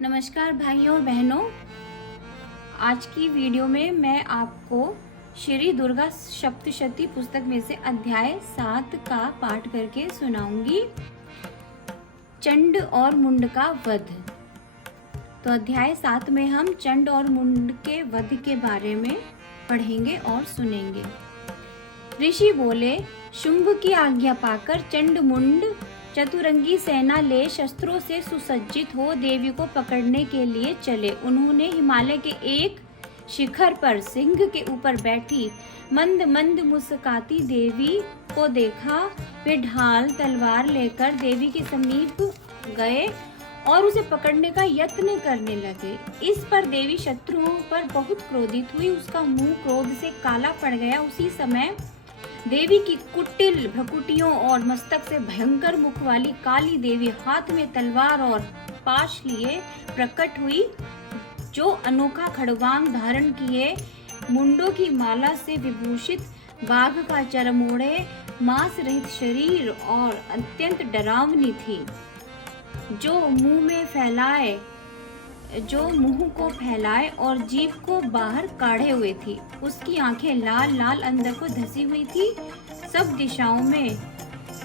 नमस्कार भाइयों और बहनों, आज की वीडियो में मैं आपको श्री दुर्गा सप्तशती पुस्तक में से अध्याय 7 का पाठ करके सुनाऊंगी, चंड और मुंड का वध। तो अध्याय 7 में हम चंड और मुंड के वध के बारे में पढ़ेंगे और सुनेंगे। ऋषि बोले, शुंभ की आज्ञा पाकर चंड मुंड चतुरंगी सेना ले शस्त्रों से सुसज्जित हो देवी को पकड़ने के लिए चले। उन्होंने हिमालय के एक शिखर पर सिंह के ऊपर बैठी मंद मंद मुस्काती देवी को देखा। वे ढाल तलवार लेकर देवी के समीप गए और उसे पकड़ने का यत्न करने लगे। इस पर देवी शत्रुओं पर बहुत क्रोधित हुई, उसका मुंह क्रोध से काला पड़ गया। उसी समय देवी की कुटिल भ्रुकुटियों और मस्तक से भयंकर मुख वाली काली देवी हाथ में तलवार और पाश लिए प्रकट हुई, जो अनोखा खड़वांग धारण किए, मुंडों की माला से विभूषित, बाघ का चर्म ओढ़े, मांस रहित शरीर और अत्यंत डरावनी थी, जो मुंह को फैलाए और जीभ को बाहर काढ़े हुए थी। उसकी आंखें लाल लाल अंदर को धसी हुई थी, सब दिशाओं में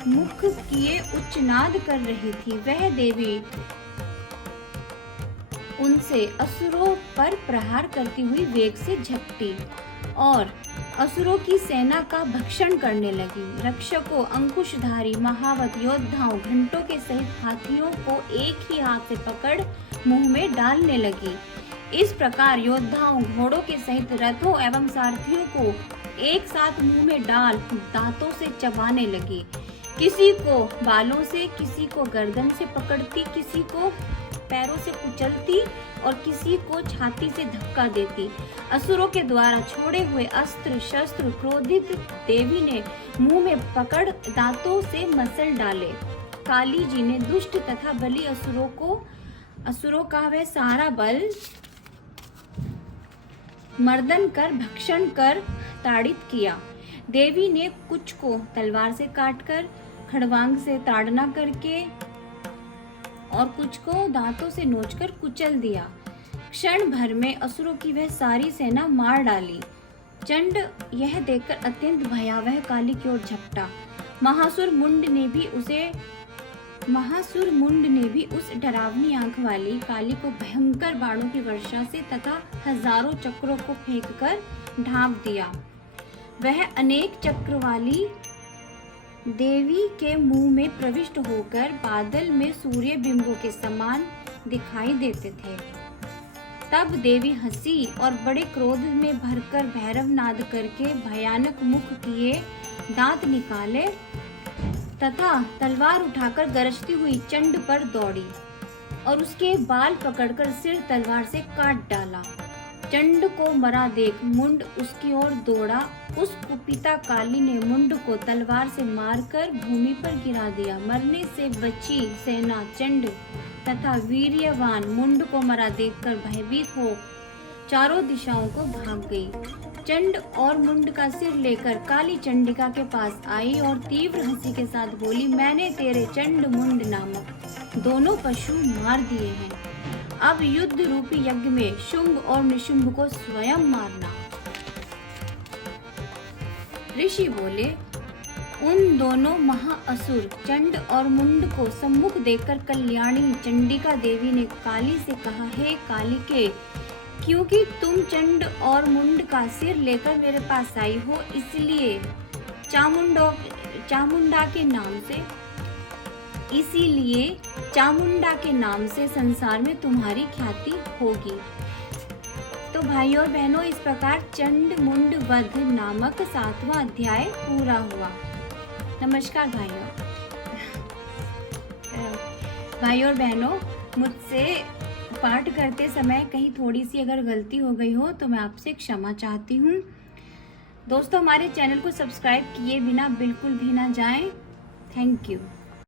मुख किए उच्चनाद कर रही थी। वह देवी उनसे असुरों पर प्रहार करती हुई वेग से झपटी और असुरों की सेना का भक्षण करने लगी। रक्षकों, अंकुशधारी महावत योद्धाओं, घंटों के सहित हाथियों को एक ही हाथ से पकड़ मुंह में डालने लगी। इस प्रकार योद्धाओं, घोड़ों के सहित रथों एवं सारथियों को एक साथ मुंह में डाल दांतों से चबाने लगी। किसी को बालों से, किसी को गर्दन से पकड़ती, किसी को पैरों से कुचलती और किसी को छाती से धक्का देती। असुरों के द्वारा छोड़े हुए अस्त्र शस्त्र क्रोधित देवी ने मुंह में पकड़ दांतों से मसल डाले। काली जी ने दुष्ट तथा बली असुरों का वह सारा बल मर्दन कर भक्षण कर ताड़ित किया। देवी ने कुछ को तलवार से काटकर, खड़वांग से ताड़ना करके और कुछ को दांतों से नोचकर कुचल दिया। क्षण भर में असुरों की वह सारी सेना मार डाली। चंड यह देखकर अत्यंत भयावह काली की ओर झपटा। महासुर मुंड ने भी उस डरावनी आंख वाली काली को भयंकर बाणों की वर्षा से तथा हजारों चक्रों को फेंककर ढांप दिया। वह अनेक चक्र वाली देवी के मुंह में प्रविष्ट होकर बादल में सूर्य बिंबों के समान दिखाई देते थे। तब देवी हंसी और बड़े क्रोध में भरकर भैरव नाद करके भयानक मुख किए, दांत निकाले तथा तलवार उठाकर गरजती हुई चंड पर दौड़ी और उसके बाल पकड़कर सिर तलवार से काट डाला। चंड को मरा देख मुंड उसकी ओर दौड़ा। उस कुपिता काली ने मुंड को तलवार से मारकर भूमि पर गिरा दिया। मरने से बची सेना चंड तथा वीर्यवान मुंड को मरा देखकर भयभीत हो चारों दिशाओं को भाग गई। चंड और मुंड का सिर लेकर काली चंडिका के पास आई और तीव्र हंसी के साथ बोली, मैंने तेरे चंड मुंड नामक दोनों पशु मार दिए हैं। अब युद्ध रूपी यज्ञ में शुंभ और निशुंभ को स्वयं मारना। ऋषि बोले, उन दोनों महाअसुर चंड और मुंड को सम्मुख देखकर कल्याणी चंडिका देवी ने काली से कहा, हे कालिके, क्योंकि तुम चंड और मुंड का सिर लेकर मेरे पास आई हो, इसलिए चामुंडा के नाम से संसार में तुम्हारी ख्याति होगी। तो भाइयों और बहनों, इस प्रकार चंड मुंड वध नामक 7वां अध्याय पूरा हुआ। नमस्कार भाइयों और बहनों, मुझसे पाठ करते समय कहीं थोड़ी सी अगर गलती हो गई हो तो मैं आपसे क्षमा चाहती हूँ। दोस्तों, हमारे चैनल को सब्सक्राइब किए बिना बिल्कुल भी ना जाएं। Thank you.